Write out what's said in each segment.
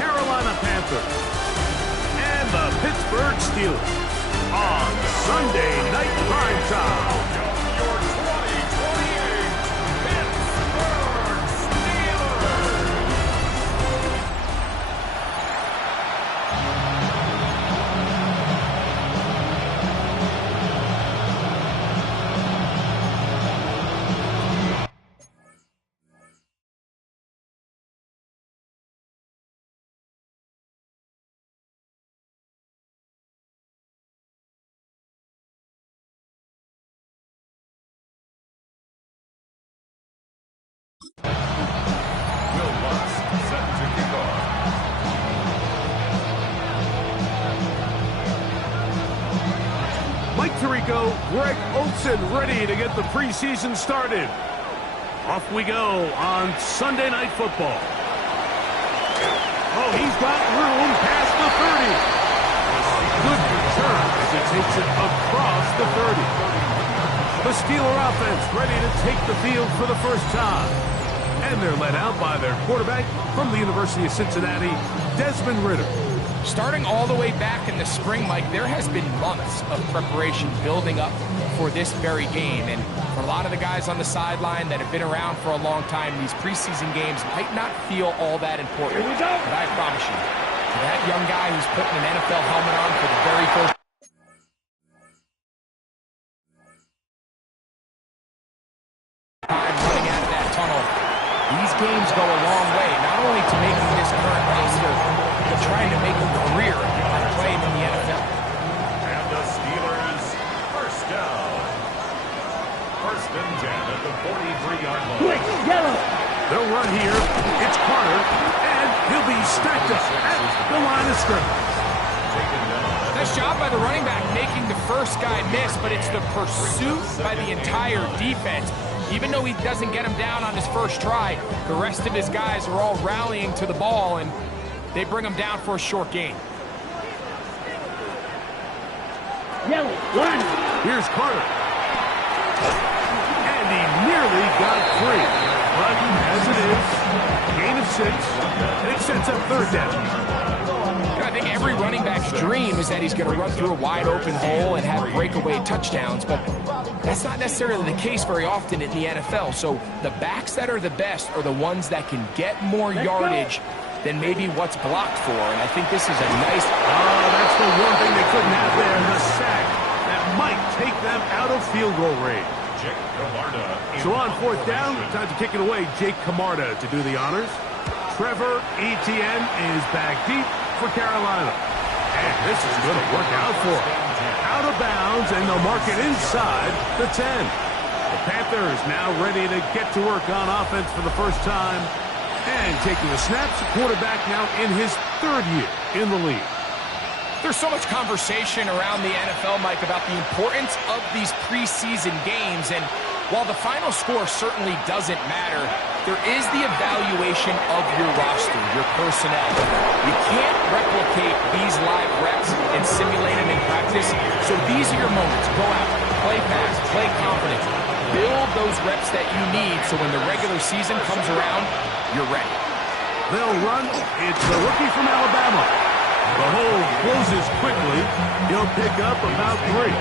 Carolina Panthers and the Pittsburgh Steelers on Sunday Night Primetime. Your 2028 Pittsburgh Steelers. Mike Tirico, Greg Olsen ready to get the preseason started. Off we go on Sunday Night Football. Oh, he's got room past the 30. Good return as he takes it across the 30. The Steeler offense ready to take the field for the first time. And they're led out by their quarterback from the University of Cincinnati, Desmond Ridder. Starting all the way back in the spring, Mike, there has been months of preparation building up for this very game. And for a lot of the guys on the sideline that have been around for a long time, these preseason games might not feel all that important. But I promise you, for that young guy who's putting an NFL helmet on for the very first time running out of that tunnel, these games go a long way, not only to making this current roster, but trying to make a career by playing in the NFL. And the Steelers, first down. First and 10 at the 43-yard line. Quick, yellow. They'll run here. It's Carter, and he'll be stacked up at the line of scrimmage. Nice job by the running back making the first guy miss, but it's the pursuit by the entire defense. Even though he doesn't get him down on his first try, the rest of his guys are all rallying to the ball, and they bring him down for a short gain. Yellow, one. Here's Carter. And he nearly got free. But as it is, gain of 6, and it sets up third down. I think every running back's dream is that he's going to run through a wide open hole and have breakaway touchdowns, but that's not necessarily the case very often in the NFL. So the backs that are the best are the ones that can get more yardage than maybe what's blocked for, and I think this is a nice... Oh, that's the one thing they couldn't have there, the sack that might take them out of field goal range. So on fourth down, time to kick it away. Jake Camarda to do the honors. Trevor Etienne is back deep for Carolina. And this is going to work out for him. Out of bounds, and they'll mark it inside the 10. The Panthers now ready to get to work on offense for the first time. And taking the snaps, quarterback now in his third year in the league. There's so much conversation around the NFL, Mike, about the importance of these preseason games. And while the final score certainly doesn't matter, there is the evaluation of your roster, your personnel. You can't replicate these live reps and simulate them in practice. So these are your moments. Go out, play fast, play confident. Build those reps that you need so when the regular season comes around, you're ready. They'll run. It's the rookie from Alabama. The hole closes quickly. He'll pick up about 3.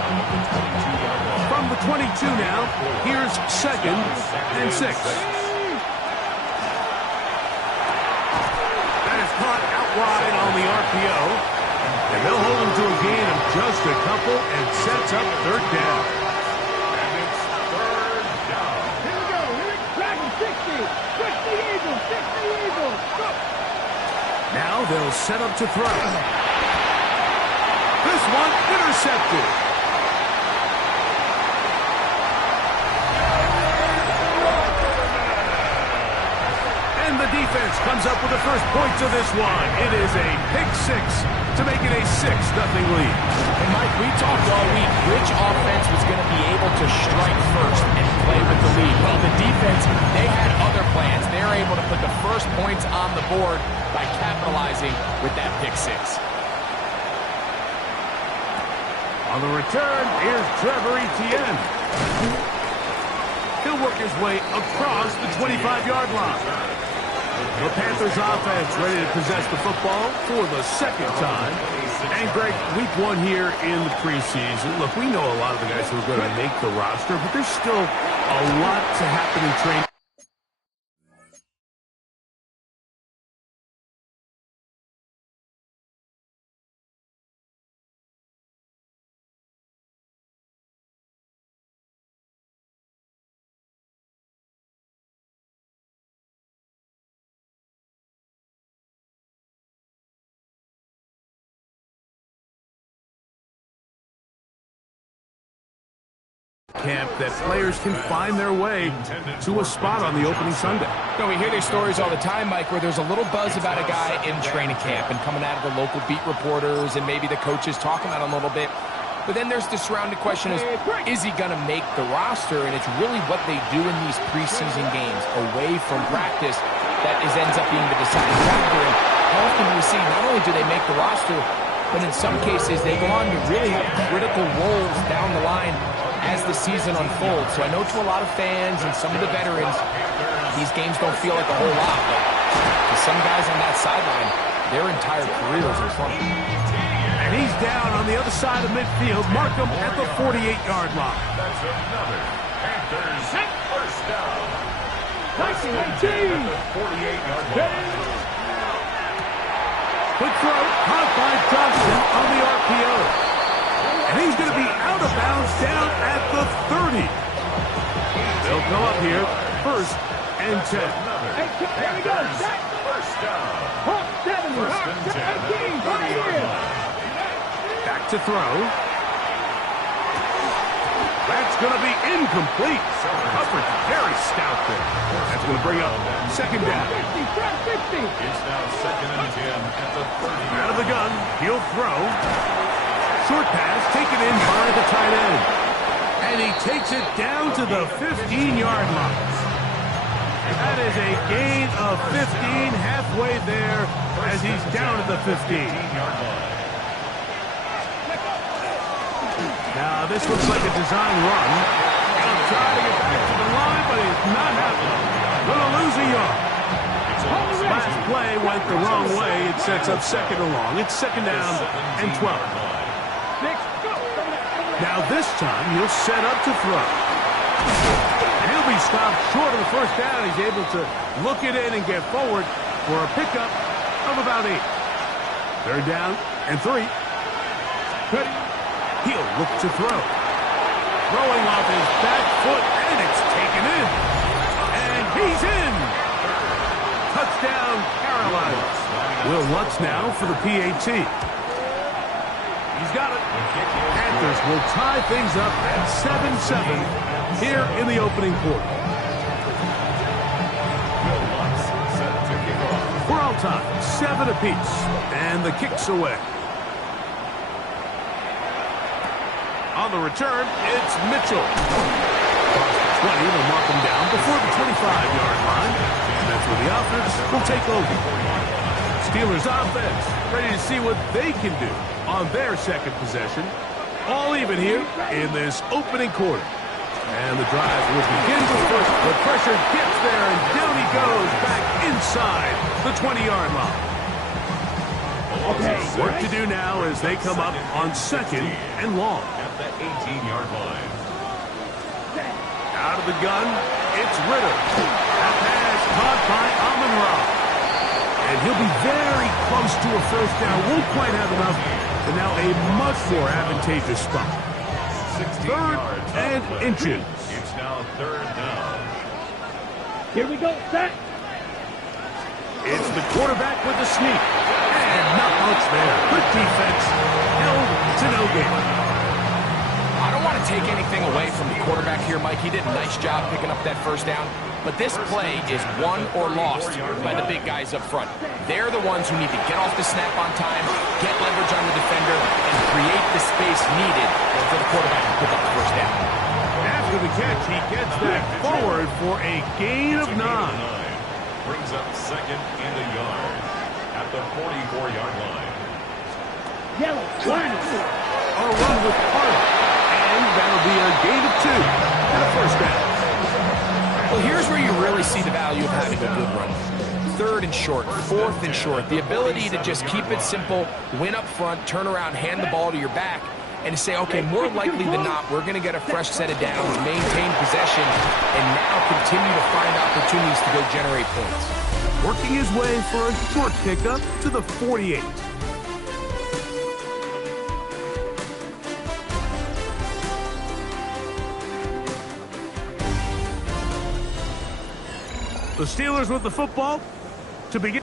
From the 22 now, here's second and 6. That is caught out wide on the RPO. And they'll hold him to a gain of just a couple and sets up third down. And it's third down. Here we go. Here it's Dragon 60. 60 Eagles. 60 Eagles. Go. Now they'll set up to throw. This one intercepted. And the defense comes up with the first points of this one. It is a pick 6 to make it a 6-0 lead. And Mike, we talked all week which offense was going to be able to strike first and play with the lead. Well, the defense, they had other plans. They were able to put the first points on the board by capitalizing with that pick 6. On the return, here's Trevor Etienne. He'll work his way across the 25-yard line. The Panthers offense ready to possess the football for the second time. And Greg, week 1 here in the preseason. Look, we know a lot of the guys who are going to make the roster, but there's still a lot to happen in training. Camp that players can find their way to a spot on the opening Sunday. No, we hear these stories all the time, Mike, where there's a little buzz about a guy in training camp and coming out of the local beat reporters and maybe the coaches talking about him a little bit. But then there's the surrounding question is he going to make the roster? And it's really what they do in these preseason games away from practice that ends up being the deciding factor. And how often do we see not only do they make the roster, but in some cases they go on to really have critical roles down the line as the season unfolds. So I know to a lot of fans and some of the veterans, these games don't feel like a whole lot, but to some guys on that sideline, their entire careers are fun. And he's down on the other side of midfield. Mark him at the 48-yard line. That's another Panthers first down. 19. 48-yard line. Quick throw, caught by Johnson on the RPO. And he's going to be out of bounds down at the 30. They'll go up here, 1st and 10. There we go. First down. 7. 18. Right here. Back to throw. That's going to be incomplete. Coverage very stout there. That's going to bring up 2nd down. 50. It's now 2nd and 10 at the 30. Out of the gun, he'll throw. Short pass taken in by the tight end. And he takes it down to the 15-yard line. That is a gain of 15 halfway there as he's down at the 15. Now, this looks like a design run. He'll try to get back to the line, but it's not happening. Going to lose a yard. Last play went the wrong way. It sets up 2nd and long. It's 2nd down and 12. Now this time, he'll set up to throw. And he'll be stopped short of the 1st down. He's able to look it in and get forward for a pickup of about 8. 3rd down and 3. He'll look to throw. Throwing off his back foot, and it's taken in. And he's in. Touchdown, Carolina. Will Lutz now for the PAT. He's got it. Panthers will tie things up at 7-7 here in the opening quarter. We're all tied, 7 apiece, and the kick's away. On the return, it's Mitchell. Across the 20, they'll mark him down before the 25-yard line. And that's where the offense will take over. Steelers offense ready to see what they can do on their 2nd possession. All even here in this opening quarter. And the drive will begin with first. The pressure gets there, and down he goes back inside the 20-yard line. Work to do now as they come up on 2nd and long. At the 18-yard line. Out of the gun, it's Ritter. That pass caught by Amon-Ra. And he'll be very close to a 1st down. Won't quite have enough, but now a much more advantageous spot. 3rd and inches. It's now 3rd down. Here we go. Set. It's the quarterback with the sneak. And not much there. Good defense. Held to no gain. I don't want to take anything away from the quarterback here, Mike. He did a nice job picking up that 1st down. But this play is won or lost by the big guys up front. They're the ones who need to get off the snap on time, get leverage on the defender, and create the space needed for the quarterback to pick up the 1st down. After the catch, he gets that forward for a gain of 9. Brings up 2nd and a yard at the 44-yard line. Yellow. On a run with Carter. And that'll be a gain of 2 and a 1st down. Well, here's where you really see the value of having a good run. 3rd and short, 4th and short. The ability to just keep it simple, win up front, turn around, hand the ball to your back, and to say, okay, more likely than not, we're going to get a fresh set of downs, maintain possession, and now continue to find opportunities to go generate points. Working his way for a short pickup to the 48. The Steelers with the football to begin.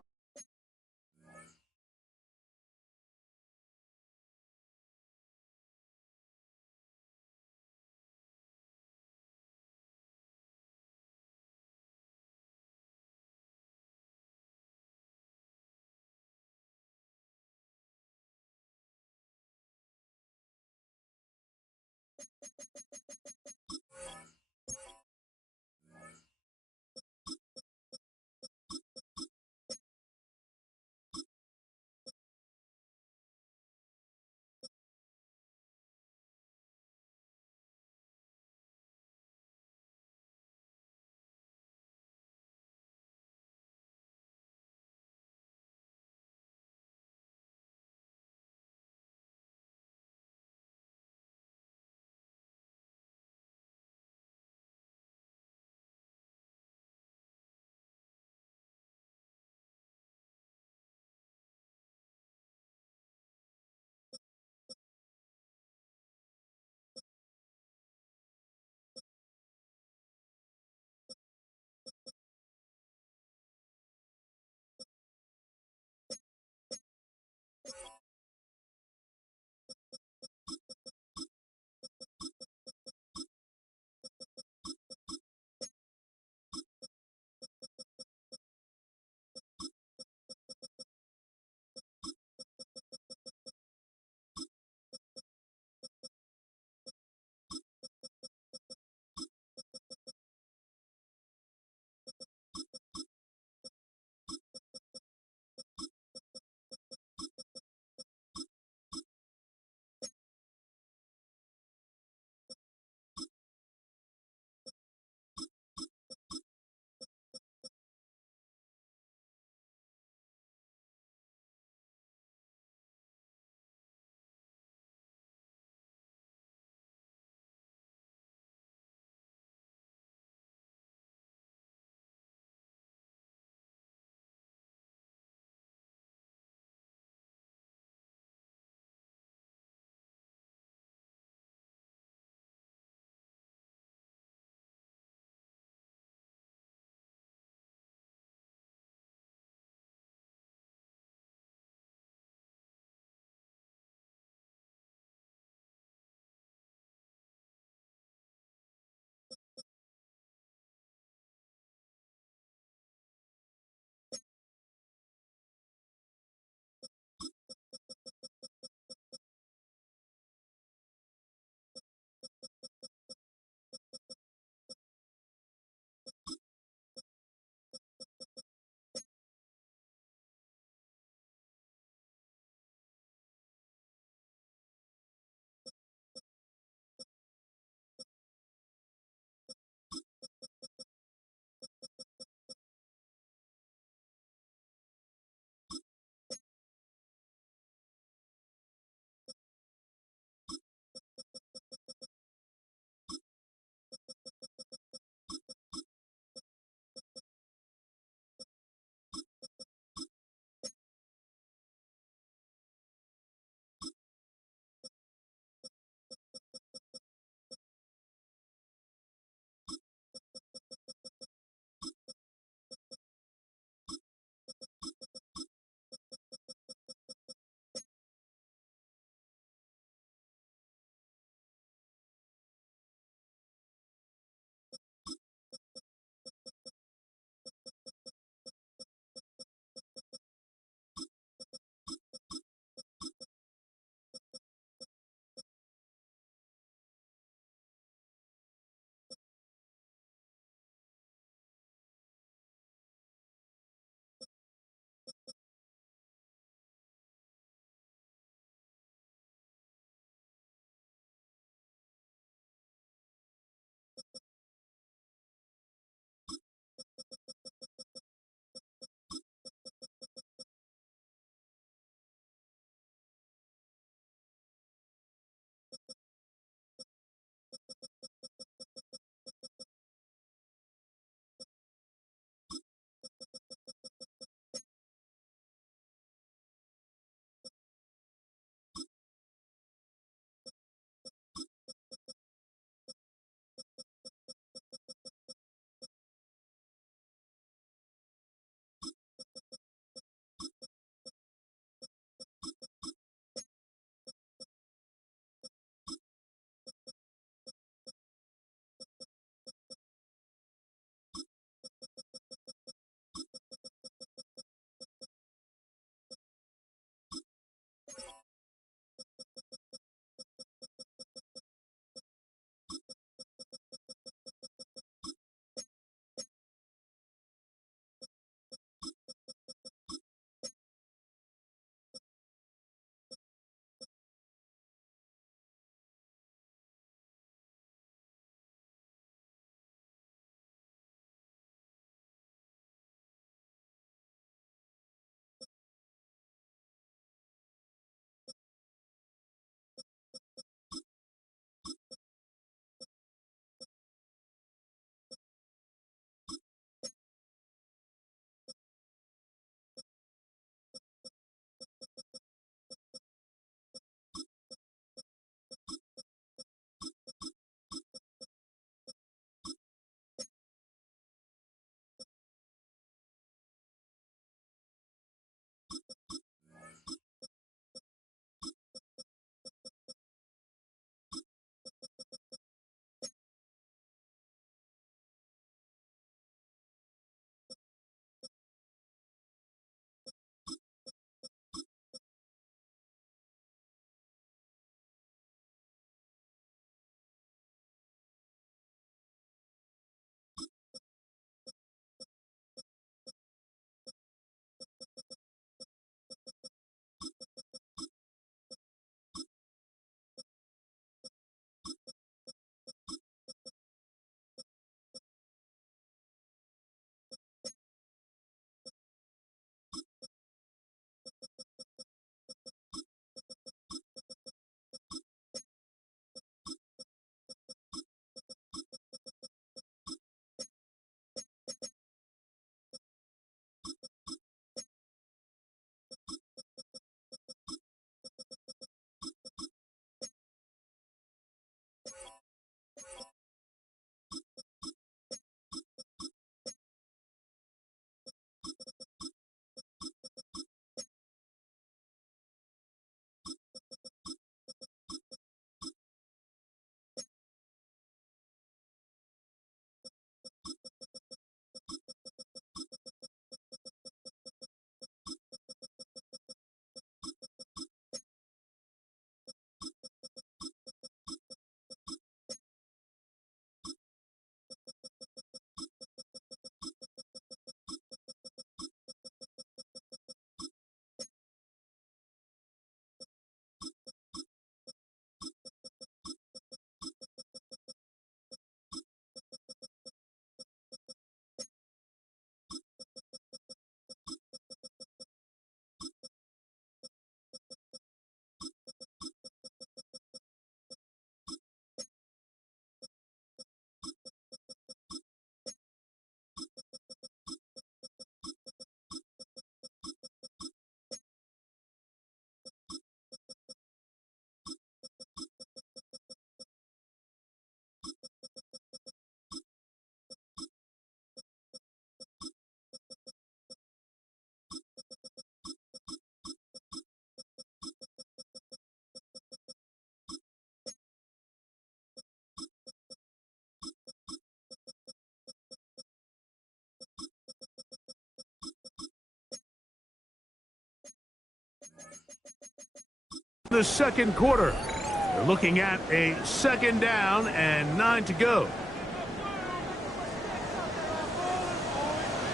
the second quarter. They're looking at a 2nd down and 9 to go.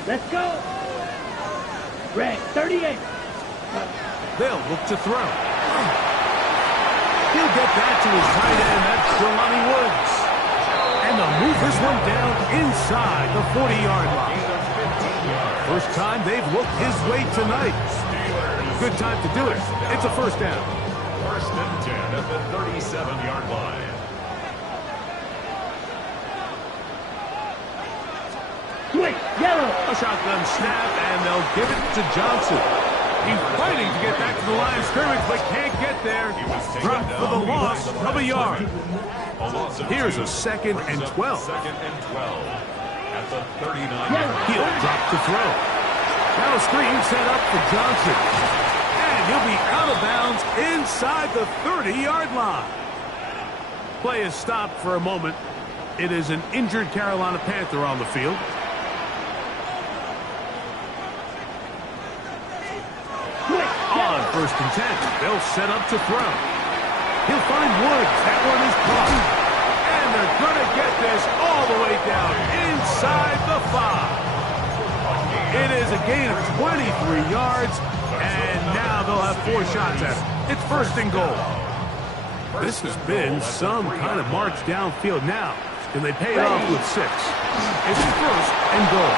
Let's go. Red, 38. They'll look to throw. He'll get that to his tight end. That's Jelani Woods. And they'll move this one down inside the 40-yard line. First time they've looked his way tonight. Good time to do it. It's a 1st down. 1st and 10 at the 37-yard line. Quick, yellow. A shotgun snap, and they'll give it to Johnson. He's fighting to get back to the line of scrimmage, but can't get there. Dropped for the loss of a yard. Here's a 2nd and 12. 2nd and 12 at the 39-yard line. He'll drop to throw. Now a screen set up for Johnson. And he'll be out of bounds inside the 30-yard line. Play is stopped for a moment. It is an injured Carolina Panther on the field. On 1st and 10, they'll set up to throw. He'll find Woods. That one is caught. And they're going to get this all the way down inside the 5. It is a gain of 23 yards, and now they'll have 4 shots at it. It's 1st and goal. This has been some kind of march downfield. Now, can they pay it off with 6? It's 1st and goal.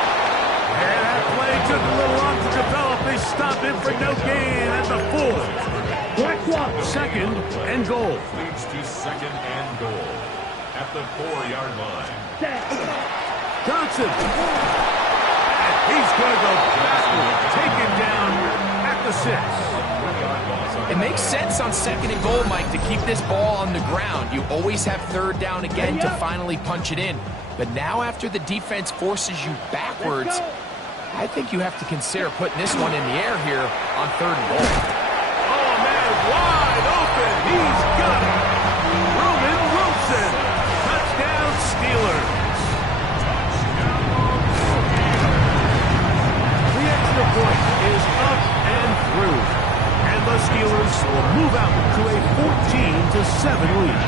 And that play took a little long to develop. They stop it for no gain at the 4. 2nd and goal. Leads to 2nd and goal at the 4-yard line. Johnson. And he's going to go backward. Taken down at the 6. It makes sense on 2nd and goal, Mike, to keep this ball on the ground. You always have 3rd down again to finally punch it in. But now after the defense forces you backwards, I think you have to consider putting this one in the air here on 3rd and goal. Oh, man, wide open. He's got it. Roman Wilson. Touchdown, Steelers. The extra point is up and through. And the Steelers will move out to a 14-7 lead.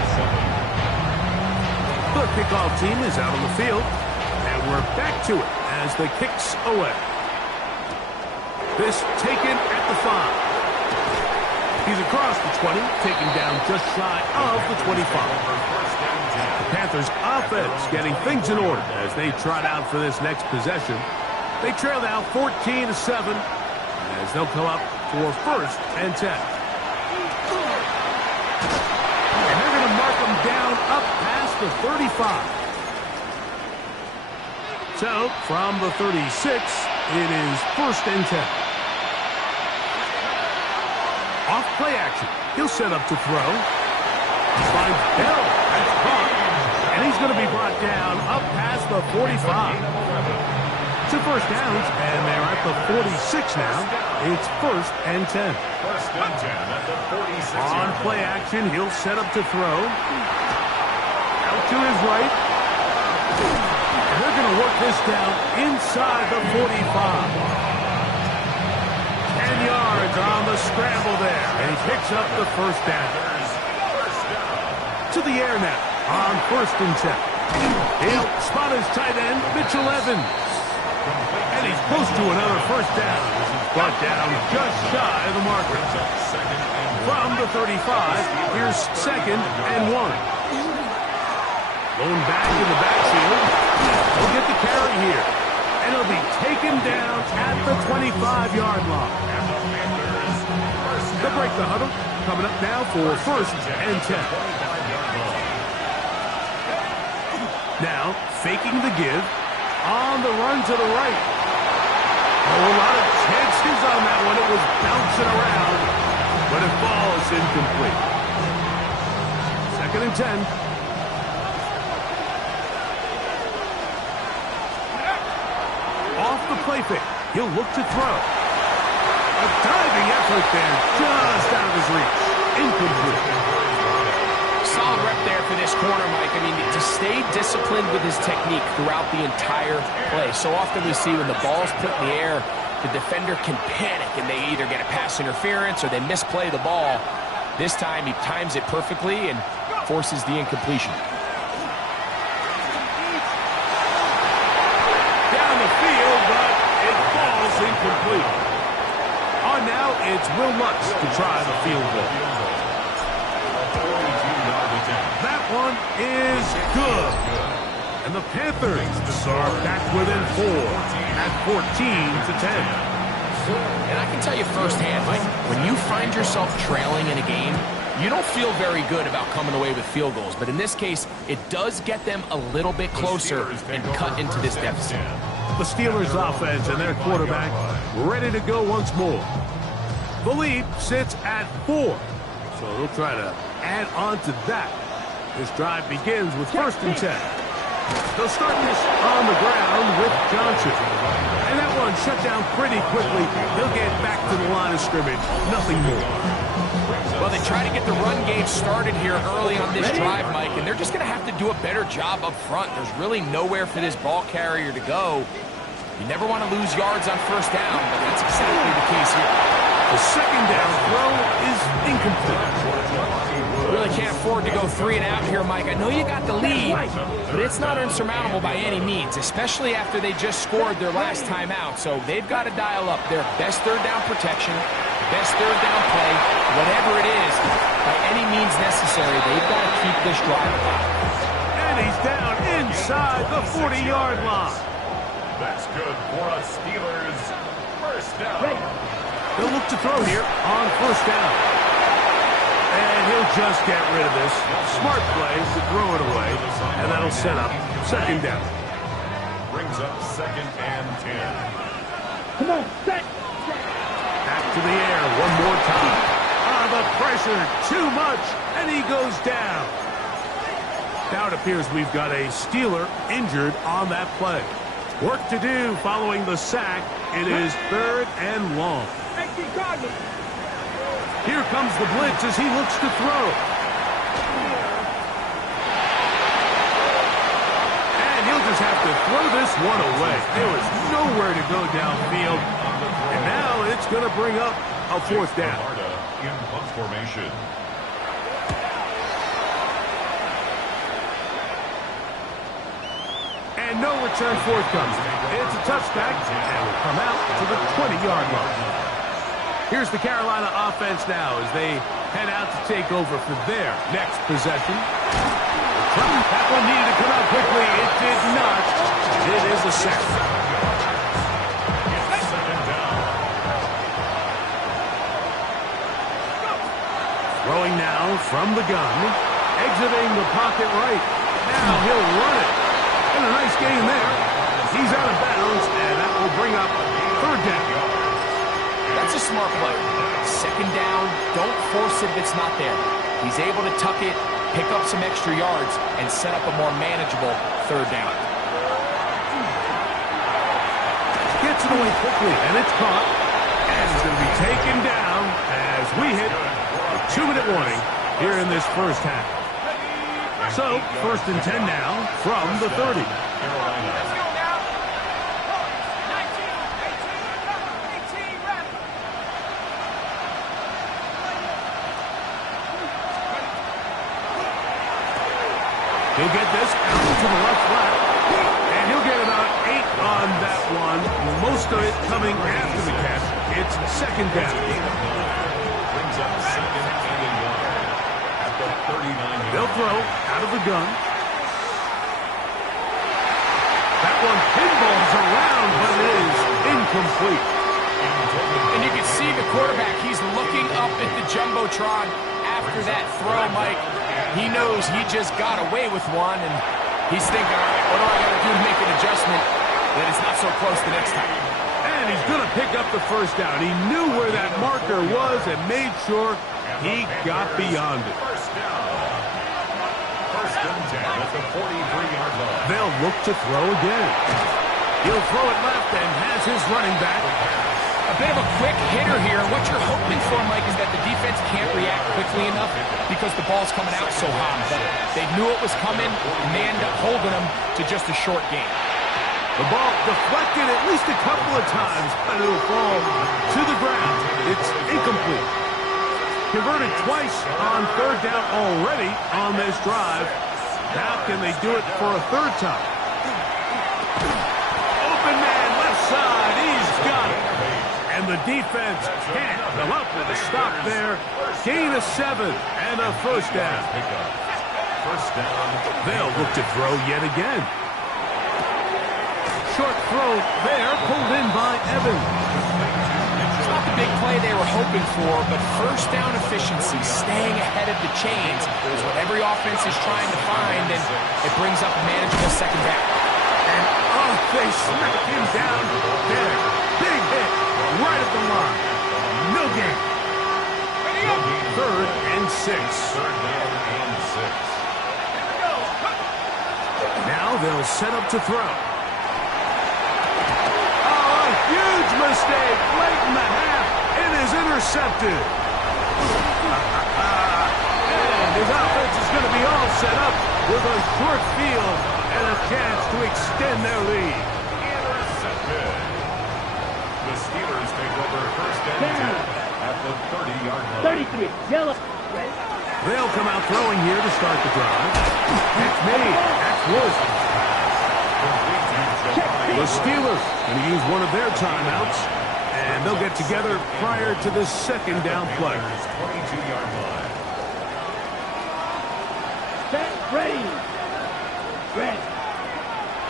The kickoff team is out on the field, and we're back to it as the kicks away. This taken at the 5. He's across the 20, taken down just shy of the 25. The Panthers' offense getting things in order as they trot out for this next possession. They trail now 14-7 as they'll come up for 1st and 10. And they're going to mark them down up past the 35. So, from the 36, it is 1st and 10. Off play action. He'll set up to throw. He finds Bell. That's caught. And he's going to be brought down up past the 45. 2 first downs, and they're at the 46 now. It's 1st and 10. 1st and 10 at the 46. On play action, he'll set up to throw. Out to his right. And they're going to work this down inside the 45. 10 yards on the scramble there. And he picks up the 1st down. To the air now on 1st and 10. He'll spot his tight end, Mitchell Evans. And he's close to another 1st down. Brought down just shy of the marker. From the 35, here's 2nd and 1. Going back in the backfield. He'll get the carry here. And he'll be taken down at the 25-yard line. They'll break the huddle. Coming up now for 1st and 10. Now, faking the give. On the run to the right. Oh, a lot of chances on that one. It was bouncing around, but it falls incomplete. 2nd and 10. Off the play fake. He'll look to throw. A diving effort there, just out of his reach. Incomplete. Solid rep there for this corner, Mike. I mean, to stay disciplined with his technique throughout the entire play. So often we see when the ball's put in the air, the defender can panic and they either get a pass interference or they misplay the ball. This time he times it perfectly and forces the incompletion. Down the field, but it falls incomplete. On now, it's Will Lutz to try the field goal. That one is good. And the Panthers are back within 4 at 14-10. And I can tell you firsthand, Mike, when you find yourself trailing in a game, you don't feel very good about coming away with field goals. But in this case, it does get them a little bit closer and cut into this deficit. The Steelers offense and their quarterback ready to go once more. The lead sits at 4, so they'll try to add on to that. This drive begins with 1st and 10. They'll start this on the ground with Johnson. And that one shut down pretty quickly. They'll get back to the line of scrimmage. Nothing more. Well, they try to get the run game started here early on this drive, Mike, and they're just going to have to do a better job up front. There's really nowhere for this ball carrier to go. You never want to lose yards on 1st down, but that's exactly the case here. The 2nd down throw is incomplete. Really can't afford to go 3 and out here, Mike. I know you got the lead, but it's not insurmountable by any means, especially after they just scored their last time out. So they've got to dial up their best 3rd down protection, best 3rd down play, whatever it is, by any means necessary. They've got to keep this drive alive. And he's down inside the 40-yard line. That's good for a Steelers 1st down. They'll look to throw here on 1st down. And he'll just get rid of this. Smart play to throw it away. And that'll set up 2nd down. Brings up 2nd and 10. Come on, set. Back to the air one more time. The pressure, too much, and he goes down. Now it appears we've got a Steeler injured on that play. Work to do following the sack. It is 3rd and long. Here comes the blitz as he looks to throw. And he'll just have to throw this one away. There was nowhere to go downfield. And now it's going to bring up a 4th down. In punt formation. And no return forthcoming. It's a touchback, and will come out to the 20-yard line. Here's the Carolina offense now as they head out to take over for their next possession. That one needed to come out quickly. It did not. It is a sack. Throwing now from the gun. Exiting the pocket right. Now he'll run it. And a nice gain there. He's out of bounds, and that will bring up 3rd down. That's a smart play. 2nd down, don't force it if it's not there. He's able to tuck it, pick up some extra yards, and set up a more manageable 3rd down. Gets it away quickly, and it's caught. And it's going to be taken down as we hit a 2-minute warning here in this 1st half. So, 1st and 10 now from the 30. He'll get this out to the left flat, and he'll get about 8 on that one. Most of it coming after the catch. It's 2nd down. Brings up 2nd and 1 at the 39. They'll throw out of the gun. That one pinballs around, but it is incomplete. And you can see the quarterback, he's looking up at the Jumbotron after that throw, Mike. He knows he just got away with one, and he's thinking, all right, what do I got to do to make an adjustment that it's not so close the next time? And he's going to pick up the 1st down. He knew where that marker was and made sure he got beyond it. 1st down. 1st and 10 at the 43-yard line. They'll look to throw again. He'll throw it left and has his running back. A bit of a quick hitter here. What you're hoping for, Mike, is that the defense can't react quickly enough because the ball's coming out so hot. But they knew it was coming, and they end up holding them to just a short game. The ball deflected at least a couple of times, but it'll fall to the ground. It's incomplete. Converted twice on third down already on this drive. Now can they do it for a third time? Open man, left side. He's got it. And the defense can't come up with a stop there. Gain of 7 and a first down. They'll look to throw yet again. Short throw there, pulled in by Evans. It's not the big play they were hoping for, but first down efficiency, staying ahead of the chains, is what every offense is trying to find, and it brings up a manageable second down. And they smack him down there. Big hit right at the line. No gain. Third and 6. Now they'll set up to throw. Huge mistake late in the half. It is intercepted. And his offense is going to be all set up with a short field and a chance to extend their lead. Intercepted. The Steelers take over first and 10 at the 30-yard line. 33, yellow. They'll come out throwing here to start the drive. That's me. That's Wilson. The Steelers going to use one of their timeouts, and they'll get together prior to the second down play. 22-yard line. Set, ready. Ready.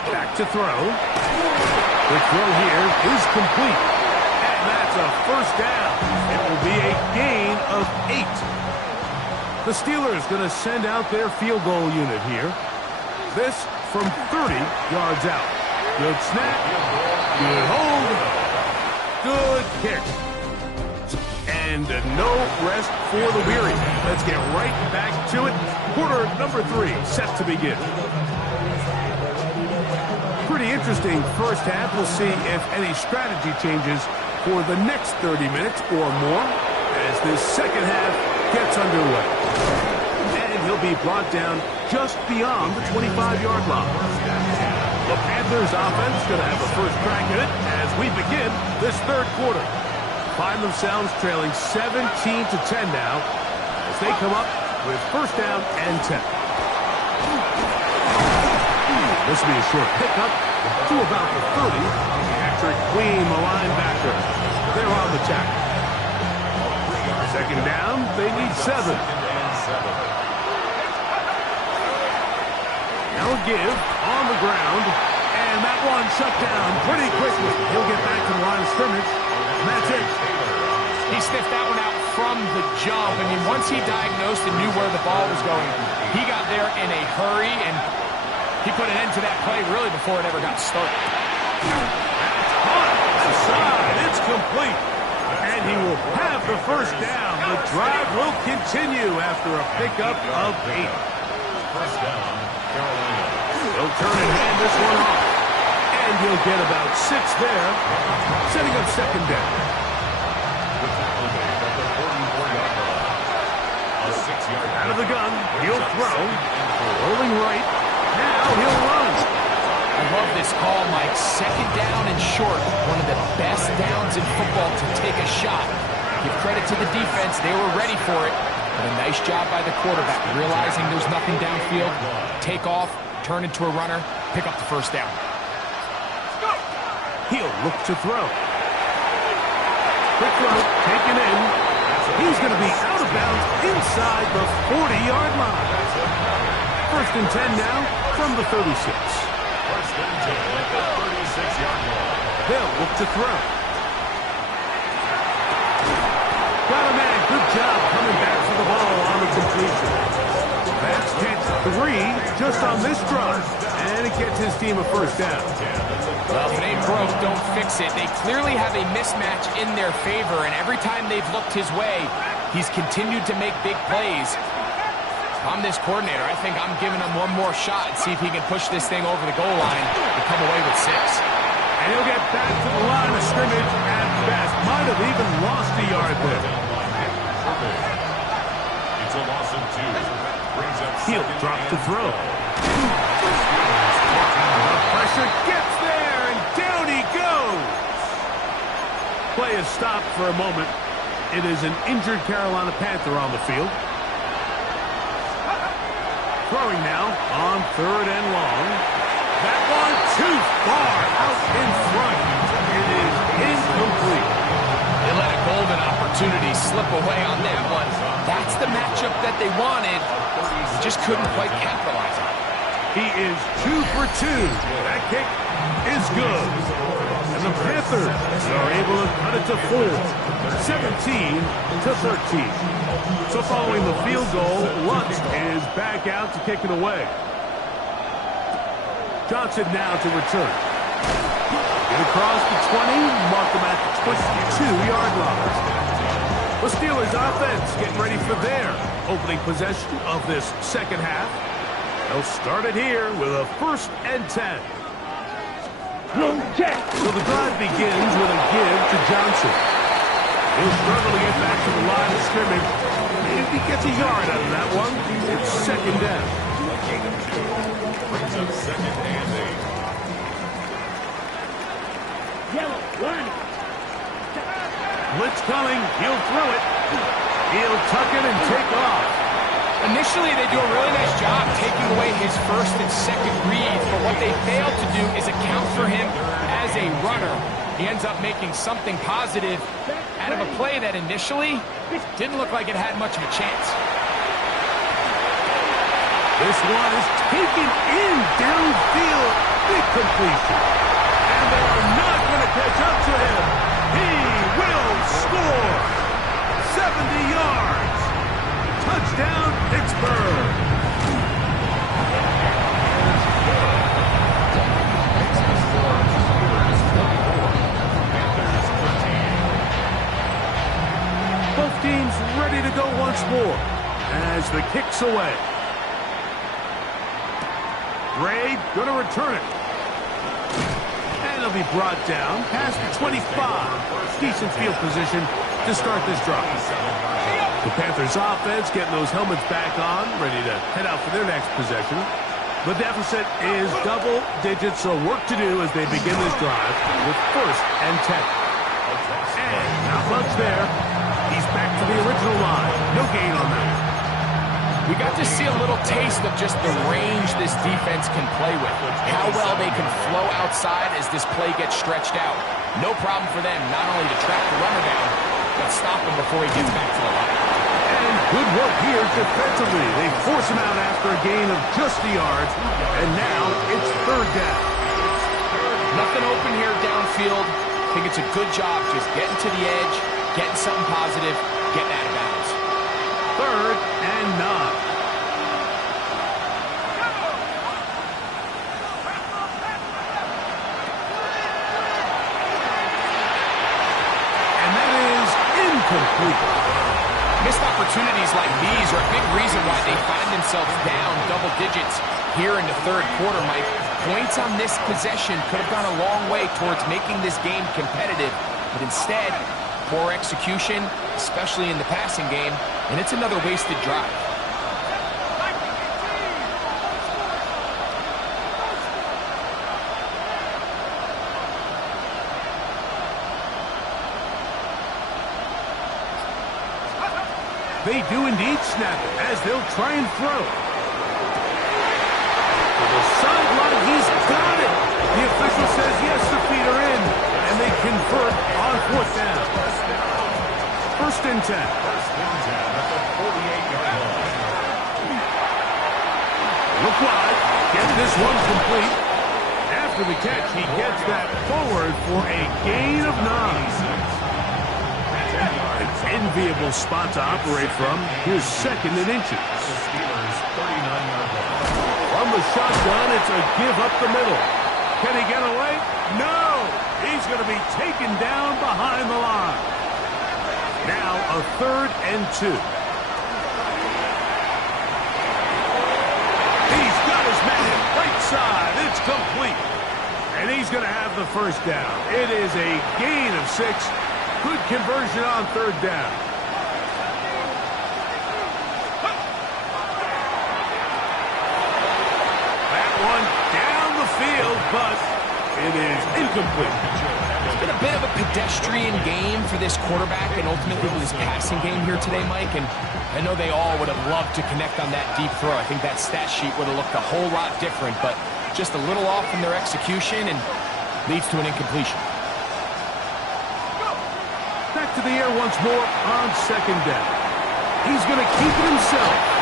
Back to throw. The throw here is complete, and that's a first down. It will be a gain of 8. The Steelers going to send out their field goal unit here. This from 30 yards out. Good snap, good hold, good kick. And no rest for the weary. Let's get right back to it. Quarter number 3 set to begin. Pretty interesting first half. We'll see if any strategy changes for the next 30 minutes or more as this second half gets underway. And he'll be brought down just beyond the 25-yard line. The Panthers offense going to have a first crack at it as we begin this third quarter. Find themselves trailing 17-10 now as they come up with first down and 10. This will be a short pickup to about the 30. Patrick Queen, the linebacker. They're on the tackle. Second down, they need 7. Now a give on the ground, and that one shut down pretty quickly. He'll get back to the line of scrimmage, and that's it. He sniffed that one out from the jump. I mean, once he diagnosed and knew where the ball was going, he got there in a hurry, and he put an end to that play really before it ever got started. Inside, it's complete, and he will have the first down. The drive will continue after a pickup of 8. First down, Carolina. He'll turn and hand this one off. And he'll get about 6 there, setting up second down. The tackle made at the 44-yard line. A 6-yard Out of the gun, he'll throw. Rolling right. Now he'll run. I love this call, Mike. Second down and short. One of the best downs in football to take a shot. Give credit to the defense. They were ready for it. But a nice job by the quarterback, realizing there's nothing downfield. Take off, turn into a runner, pick up the first down. He'll look to throw. Quick throw, taken in. He's going to be out of bounds inside the 40-yard line. First and 10 now from the 36. First and 10 at the 36-yard line. They'll look to throw. Got a man, good job coming back for the ball on the completion. That's hit 3 just on this drive, and it gets his team a first down. Well, if it ain't broke, don't fix it. They clearly have a mismatch in their favor, and every time they've looked his way, he's continued to make big plays. If I'm this coordinator, I think I'm giving him one more shot and see if he can push this thing over the goal line and come away with 6. And he'll get back to the line of scrimmage at best. Might have even lost a yard there. It's a loss of 2. Brings up He'll drop to throw. The pressure gets there, and down he goes. Play is stopped for a moment it is an injured Carolina Panther on the field. Throwing now on 3rd and long. That one too far out in front. It is incomplete. They let a golden opportunity slip away on that one. That's the matchup that they wanted. They just couldn't quite capitalize on it. He is 2 for 2. That kick is good. And the Panthers are able to cut it to 4. 17 to 13. So following the field goal, Lutz is back out to kick it away. Johnson now to return. Get across the 20, mark them at the 22-yard line. The Steelers offense getting ready for their opening possession of this second half. They'll start it here with a 1st and 10. So the drive begins with a give to Johnson. He'll struggle to get back to the line of scrimmage. If he gets a yard out of that one, it's 2nd down. Brings up 2nd and 8. Yellow, line. Blitz coming. He'll throw it. He'll tuck it and take off. Initially, they do a really nice job taking away his 1st and 2nd reads, but what they fail to do is account for him as a runner. He ends up making something positive out of a play that initially didn't look like it had much of a chance. This one is taken in downfield. Big completion. And they are not going to catch up to him. He will score. 70 yards. Touchdown, Pittsburgh. Both teams ready to go once more as the kick's away. Gray going to return it. And it'll be brought down past the 25. Decent field position to start this drive. The Panthers offense getting those helmets back on, ready to head out for their next possession. The deficit is double digits, so work to do as they begin this drive with 1st and 10. And not much there. He's back to the original line. No gain on that. We got to see a little taste of just the range this defense can play with. How well they can flow outside as this play gets stretched out. No problem for them not only to track the runner down, but stop him before he gets back to the line. And good work here defensively. They force him out after a gain of just the yards, and now it's 3rd down. Nothing open here downfield. I think it's a good job just getting to the edge, getting something positive, getting out of bounds. 3rd and 9. And that is incomplete. Missed opportunities like these are a big reason why they find themselves down double digits here in the 3rd quarter, Mike. Points on this possession could have gone a long way towards making this game competitive, but instead, poor execution, especially in the passing game, and it's another wasted drive. They do indeed snap it as they'll try and throw. To the sideline, he's got it. The official says yes, the feet are in, and they convert on 4th down. 1st and 10. 1st and 10 at the 48-yard line. Look wide, get this one complete. After the catch, he gets that forward for a gain of 9. Enviable spot to operate from. Here's 2nd and inches. The Steelers' 39-yard line. From the shotgun, it's a give up the middle. Can he get away? No! He's going to be taken down behind the line. Now a 3rd and 2. He's got his man right side. It's complete. And he's going to have the 1st down. It is a gain of 6. Good conversion on 3rd down. That one down the field, but it is incomplete. It's been a bit of a pedestrian pedestrian game for this quarterback and ultimately his passing game here today, Mike. And I know they all would have loved to connect on that deep throw. I think that stat sheet would have looked a whole lot different, but just a little off in their execution and leads to an incompletion. Back to the air once more on second down. He's going to keep it himself.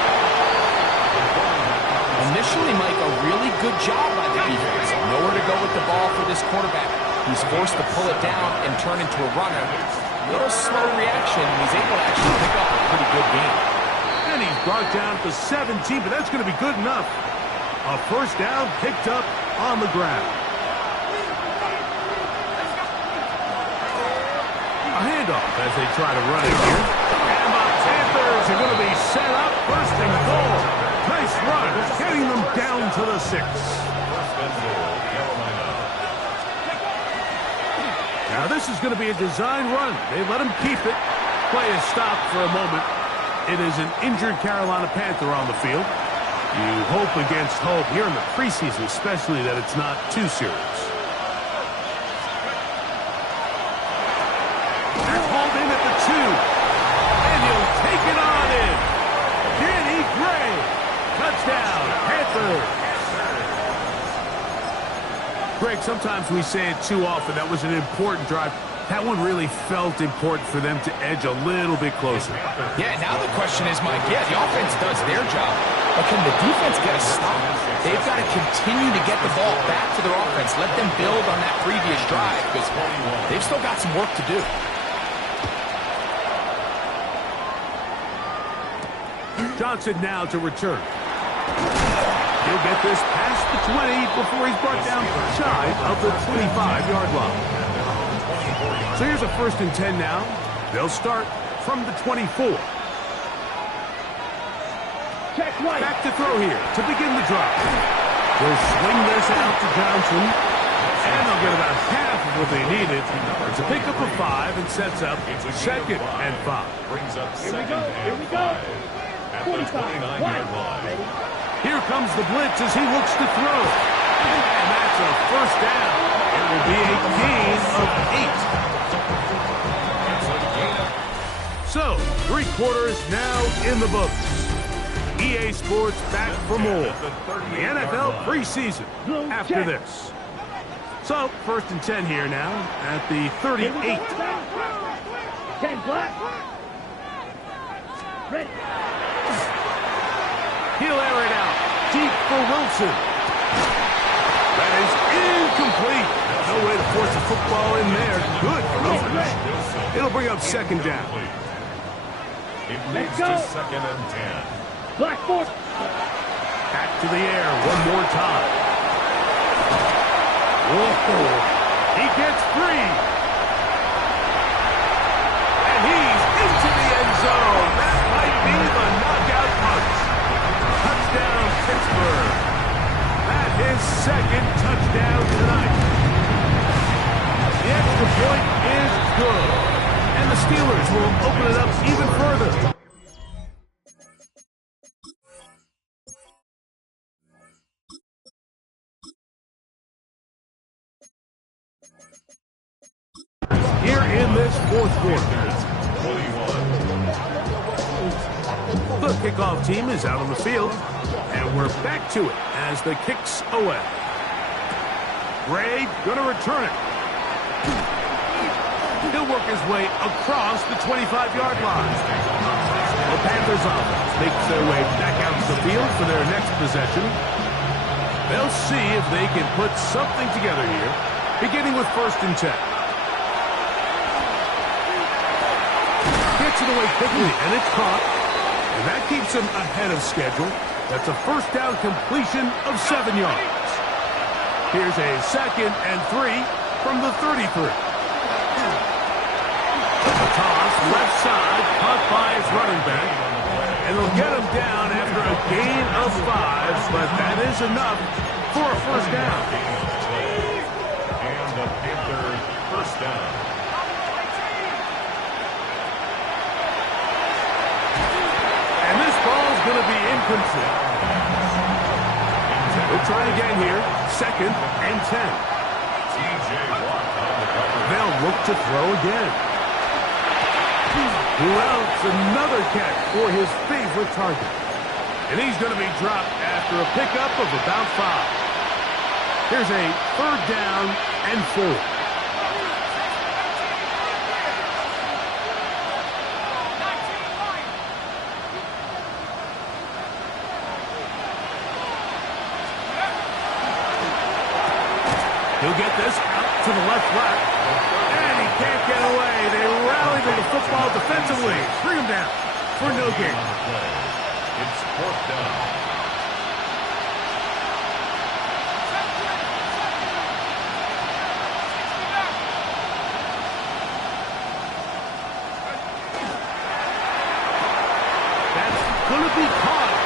Initially, Mike, a really good job by the defense. Nowhere to go with the ball for this quarterback. He's forced to pull it down and turn into a runner. A little slow reaction, and he's able to actually pick up a pretty good game. And he's brought down to 17, but that's going to be good enough. A first down picked up on the ground. A handoff as they try to run it here. And the Panthers are going to be set up first and goal. Nice run, getting them down to the 6. First and goal, Carolina. Now this is going to be a design run. They let him keep it. Play is stopped for a moment. It is an injured Carolina Panther on the field. You hope against hope here in the preseason, especially that it's not too serious. They're hauled in at the 2. And he'll take it on in. Danny Gray. Touchdown, Panthers. Greg, sometimes we say it too often. That was an important drive. That one really felt important for them to edge a little bit closer. Yeah, now the question is, Mike, the offense does their job, but can the defense get a stop? They've got to continue to get the ball back to their offense. Let them build on that previous drive because they've still got some work to do. Johnson now to return. He'll get this past the 20 before he's brought down shy of the 25-yard line. So here's a first and 10 now. They'll start from the 24. Back to throw here to begin the drive. They'll swing this out to Johnson. And they'll get about half of what they needed. It's a pickup of 5 and sets up second and 5. Brings up second and 5 at the 29-yard line. Here comes the blitz as he looks to throw. And that's a first down. It will be a gain of 8. So, 3 quarters now in the books. EA Sports back for more. The NFL preseason after this. So, first and 10 here now at the 38. 10 black. Ready. He'll air it out. Deep for Wilson. That is incomplete. No way to force a football in there. Good coverage. It'll bring up second down. It leads to second and 10. Blackboard. Back to the air one more time. Whoa. He gets free. And he's into the end zone. That might be the knockout punch. Touchdown, Pittsburgh. That is second touchdown tonight. The extra point is good. And the Steelers will open it up even further. Here in this fourth quarter. The kickoff team is out on the field, and we're back to it as the kick's away. Gray going to return it. He'll work his way across the 25-yard line. The Panthers offense makes their way back out to the field for their next possession. They'll see if they can put something together here, beginning with first and 10. Gets it away quickly, and it's caught. And that keeps him ahead of schedule. That's a first down completion of 7 yards. Here's a second and 3 from the 33. A toss, left side, caught by his running back. And they'll get him down after a gain of 5, but that is enough for a first down. And the Panthers first down. And this ball's going to be incomplete. We'll try again here. Second and 10. TJ Watt on the cover. They'll look to throw again. Who else? Another catch for his favorite target. And he's going to be dropped after a pickup of about 5. Here's a 3rd down and 4. He'll get this out to the left flat. And he can't get away. They rally to the football defensively. Bring him down for no gain. It's 4th down. That's going to be caught.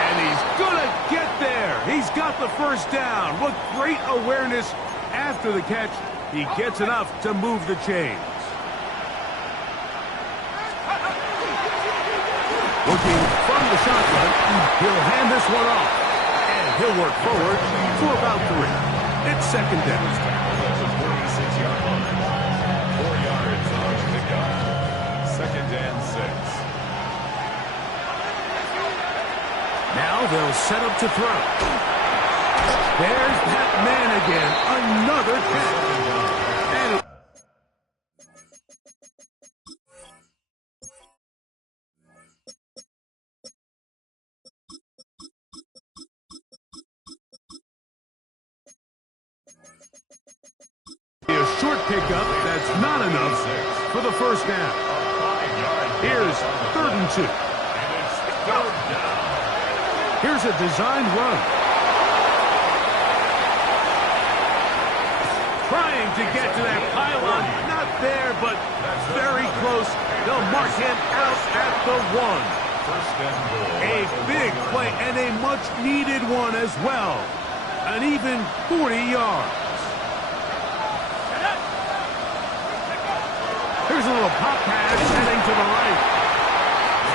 And he's going to get there. He's got the 1st down. What great awareness after the catch. He gets enough to move the chains. Looking from the shotgun, he'll hand this one off. And he'll work forward for about 3. It's 2nd down. That's a 46-yard line. 4 yards on the pickup. 2nd and 6. Now they'll set up to throw. There's that man again. Another catch. And a short pickup. That's not enough for the 1st down. Here's 3rd and 2. And it's 3rd down. Here's a designed run. Trying to get to that pylon. Not there, but very close. They'll mark him out at the 1. 1st and 4. A big play and a much-needed one as well. An even 40 yards. Here's a little pop pass heading to the right.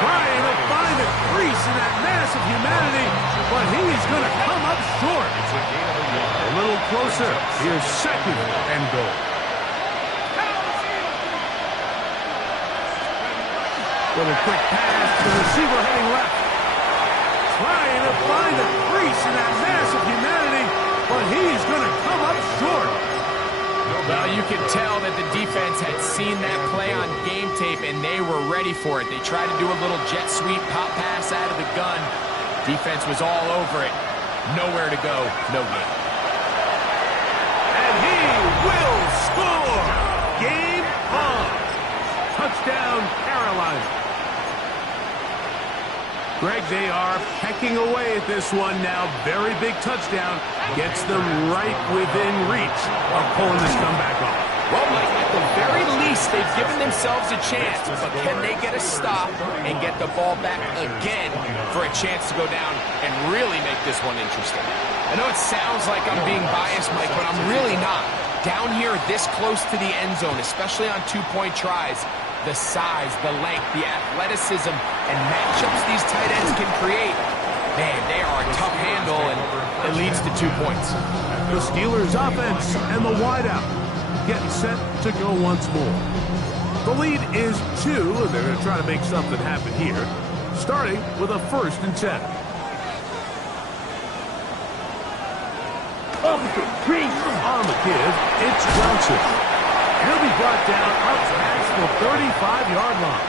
Trying to find a crease in that mass of humanity, but he's going to come up short. It's a gain of a yard. A little closer. Here's 2nd and goal. Little quick pass to the receiver heading left. Trying to find a crease in that mass of humanity, but he's going to come up short. Well, you can tell that the defense had seen that play on game tape, and they were ready for it. They tried to do a little jet sweep pop pass out of the gun. Defense was all over it. Nowhere to go, no gain. And he will score! Game on! Touchdown, Carolina. Greg, they are pecking away at this one now. Very big touchdown. Gets them right within reach of pulling this comeback off. Well, Mike, at the very least, they've given themselves a chance. But can they get a stop and get the ball back again for a chance to go down and really make this one interesting? I know it sounds like I'm being biased, Mike, but I'm really not. Down here this close to the end zone, especially on 2-point tries, the size, the length, the athleticism, and matchups these tight ends can create. Man, they are a tough handle, and it leads to 2 points. The Steelers' offense and the wideout getting set to go once more. The lead is 2, and they're going to try to make something happen here, starting with a 1st and 10. Up the crease. On the give, it's Johnson. He'll be brought down up past the 35-yard line.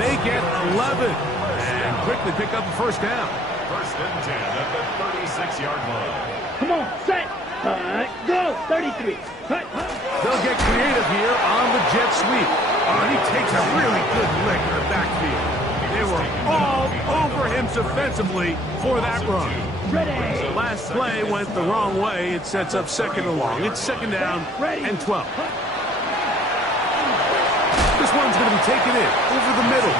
They get 11 and quickly pick up the 1st down. 1st and 10 at the 36-yard line. Come on, set. Go. 33. They'll get creative here on the jet sweep. And he takes a really good lick in the backfield. They were all over him defensively for that run. Ready. Last play went the wrong way. It sets up 2nd and long. It's 2nd down and 12. This one's going to be taken in over the middle.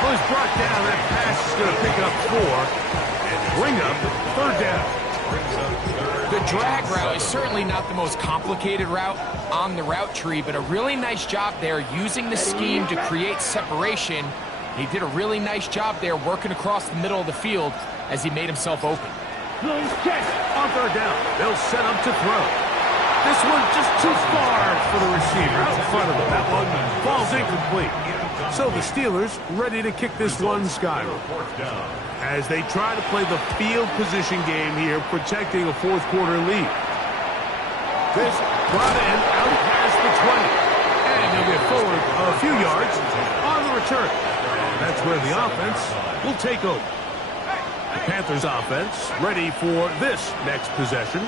Well, he's brought down. That pass is going to pick up 4 and bring up 3rd down. The drag route is certainly not the most complicated route on the route tree, but a really nice job there using the scheme to create separation. He did a really nice job there working across the middle of the field as he made himself open. Close check. On 3rd down, they'll set up to throw. This one just too far for the receiver. Out in front of him. That one falls incomplete. So the Steelers ready to kick this one skyward. As they try to play the field position game here, protecting a fourth quarter lead. This brought in out past the 20. And they'll get forward a few yards on the return. And that's where the offense will take over. The Panthers offense ready for this next possession.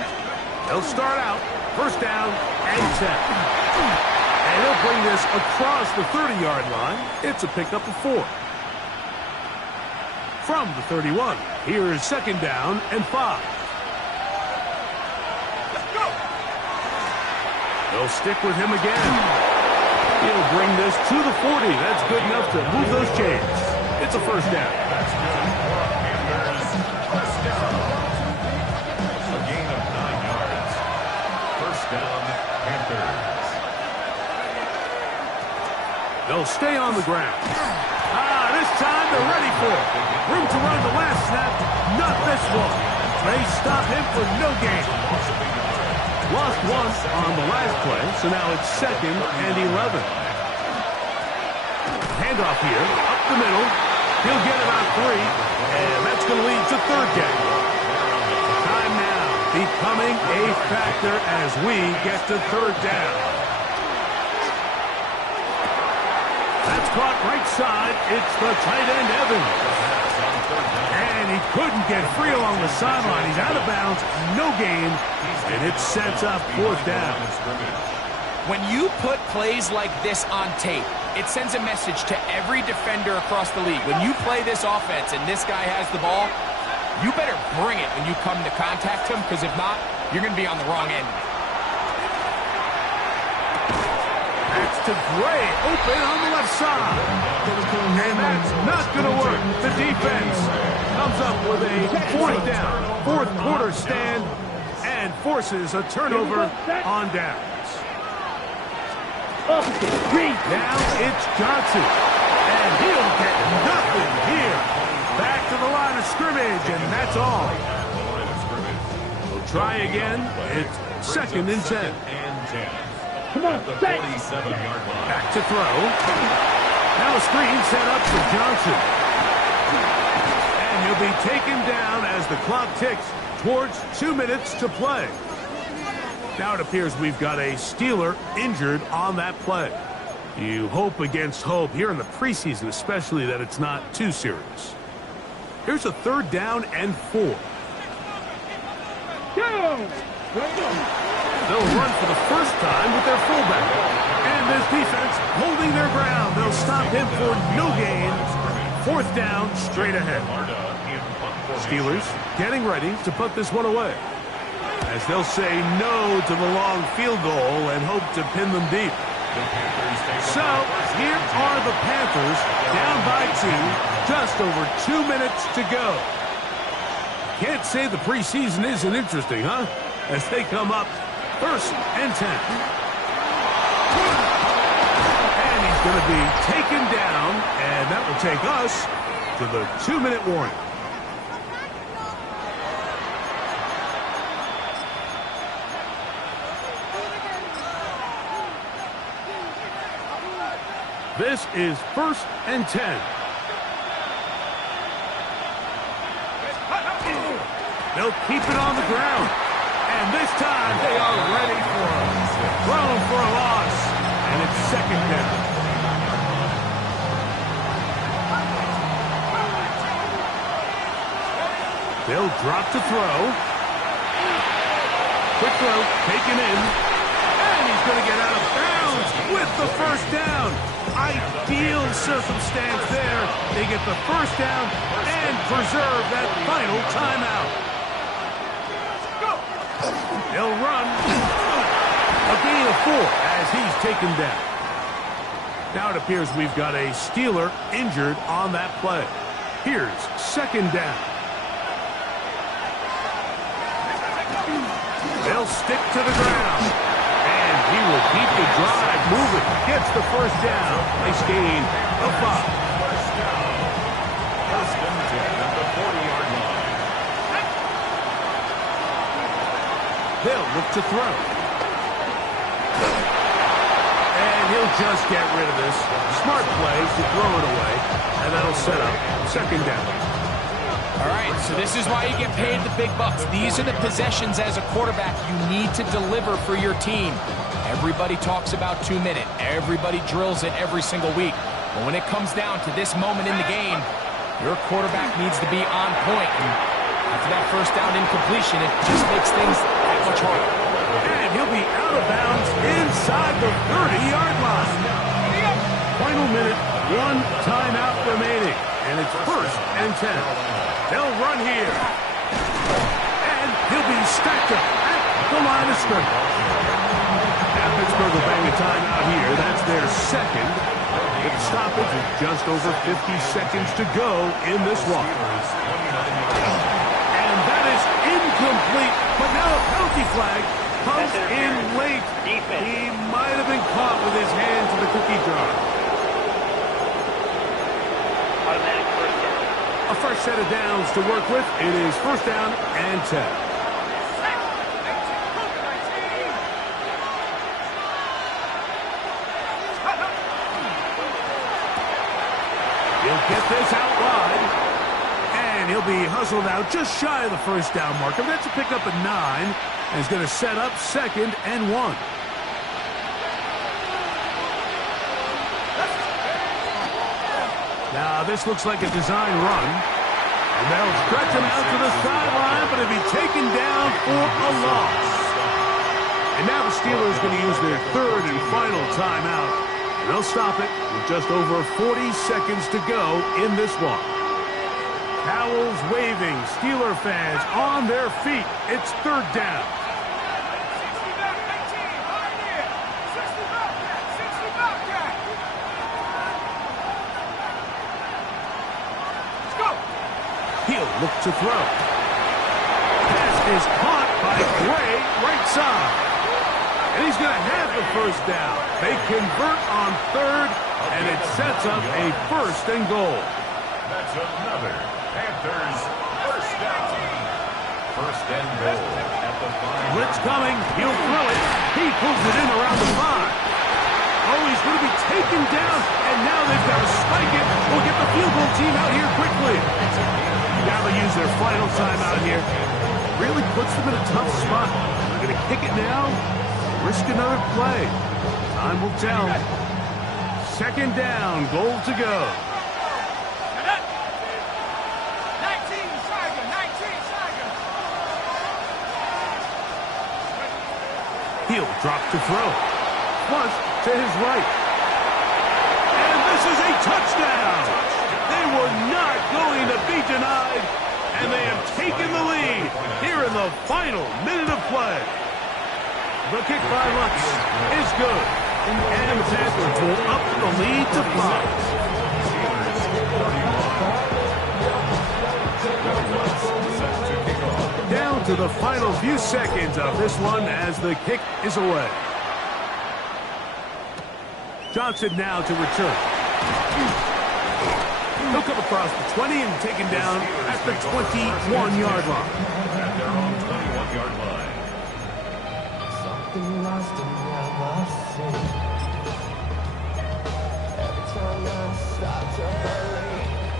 They'll start out first down and 10. And he'll bring this across the 30-yard line. It's a pickup of 4. From the 31, here's second down and 5. They'll stick with him again. He'll bring this to the 40. That's good enough to move those chains. It's a first down. That's good. First down. A gain of 9 yards. First down, Panthers. They'll stay on the ground. This time they're ready for it. Room to run the last snap. Not this one. They stop him for no gain. Lost one on the last play, so now it's second and 11. Handoff here, up the middle. He'll get about 3, and that's going to lead to third down. Time now becoming a factor as we get to third down. That's caught right side. It's the tight end, Evans. And he couldn't get free along the sideline. He's out of bounds, no gain, and it sets up fourth down. When you put plays like this on tape, it sends a message to every defender across the league. When you play this offense and this guy has the ball, you better bring it when you come to contact him, because if not, you're going to be on the wrong end. That's to Gray, open on the left side. And that's not going to work. The defense comes up with a fourth down, fourth quarter stand, and forces a turnover on downs. Now it's Johnson, and he'll get nothing here. Back to the line of scrimmage, and that's all. We'll try again. It's second and 10. Come on, The 47-yard line. Back to throw. Now a screen set up for Johnson. And he'll be taken down as the clock ticks towards 2 minutes to play. Now it appears we've got a Steeler injured on that play. You hope against hope here in the preseason, especially, that it's not too serious. Here's a third down and 4. They'll run for the first time with their fullback. And this defense holding their ground. They'll stop him for no gain. Fourth down, straight ahead. Steelers getting ready to put this one away, as they'll say no to the long field goal and hope to pin them deep. So here are the Panthers down by 2, just over 2 minutes to go. Can't say the preseason isn't interesting, huh? As they come up first and 10. And he's going to be taken down, and that will take us to the 2-minute warning. This is first and 10. They'll keep it on the ground. And this time they are ready for him. Thrown for a loss. And it's second down. They'll drop to throw. Quick throw, taken in. And he's going to get out of bounds with the first down. Ideal circumstance there. They get the first down and preserve that final timeout. They'll run. A gain of 4 as he's taken down. Now it appears we've got a Steeler injured on that play. Here's second down. They'll stick to the ground. And he will keep the drive moving. Gets the first down. Nice gain of 5. First and 10 at the 40-yard line. They'll look to throw. just get rid of this. Smart play to throw it away, and that'll set up second down. All right, so this is why you get paid the big bucks. These are the possessions as a quarterback you need to deliver for your team. Everybody talks about 2 minute. Everybody drills it every single week. But when it comes down to this moment in the game, your quarterback needs to be on point. And after that first down incompletion, it just makes things that much harder. And he'll be out of bounds inside the 30-yard line. Final minute, 1 timeout remaining. And it's 1st and 10. They'll run here. And he'll be stacked up at the line of scrimmage. Now Pittsburgh will bang a timeout here. That's their second. With stoppage with just over 50 seconds to go in this one. And that is incomplete. But now a penalty flag comes in late. He might have been caught with his hands in the cookie jar. Automatic first down. A fresh set of downs to work with. It is 1st down and 10. He'll get this out wide. And he'll be hustled out just shy of the 1st down marker. That's a pickup at 9. And he's going to set up 2nd and 1. Now, this looks like a design run. And they'll stretch him out to the sideline, but he'll be taken down for a loss. And now the Steelers are going to use their 3rd and final timeout. And they'll stop it with just over 40 seconds to go in this one. Towels waving, Steeler fans on their feet. It's 3rd down. He'll look to throw. Pass is caught by Gray, right side. And he's going to have the 1st down. They convert on 3rd, and it sets up a 1st and goal. That's another Panthers 1st down. 1st and goal at the 5. Blitz coming. He'll throw it. He pulls it in around the 5. Oh, he's going to be taken down, and now they've got to spike it. We'll get the field goal team out here quickly. Now they use their final timeout here. Really puts them in a tough spot. They're going to kick it now. Risk another play. Time will tell. 2nd down, goal to go. 19, Tiger, 19, Tiger. He'll drop to throw. Flush to his right. And this is a touchdown. They were not going to be denied, and they have taken the lead here in the final minute of play. The kick by Lutz is good, and the Panthers will up the lead to 5. Down to the final few seconds of this one as the kick is away. Johnson now to return. He'll come across the 20 and taken down at the 21-yard line. At their own 21-yard line. Something lost and never seen. Every time I start to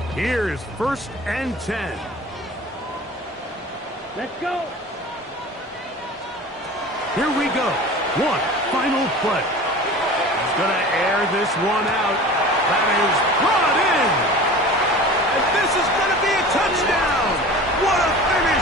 believe. Here is 1st and 10. Let's go. Here we go. One final play. He's going to air this one out. That is brought in. And this is going to be a touchdown. What a finish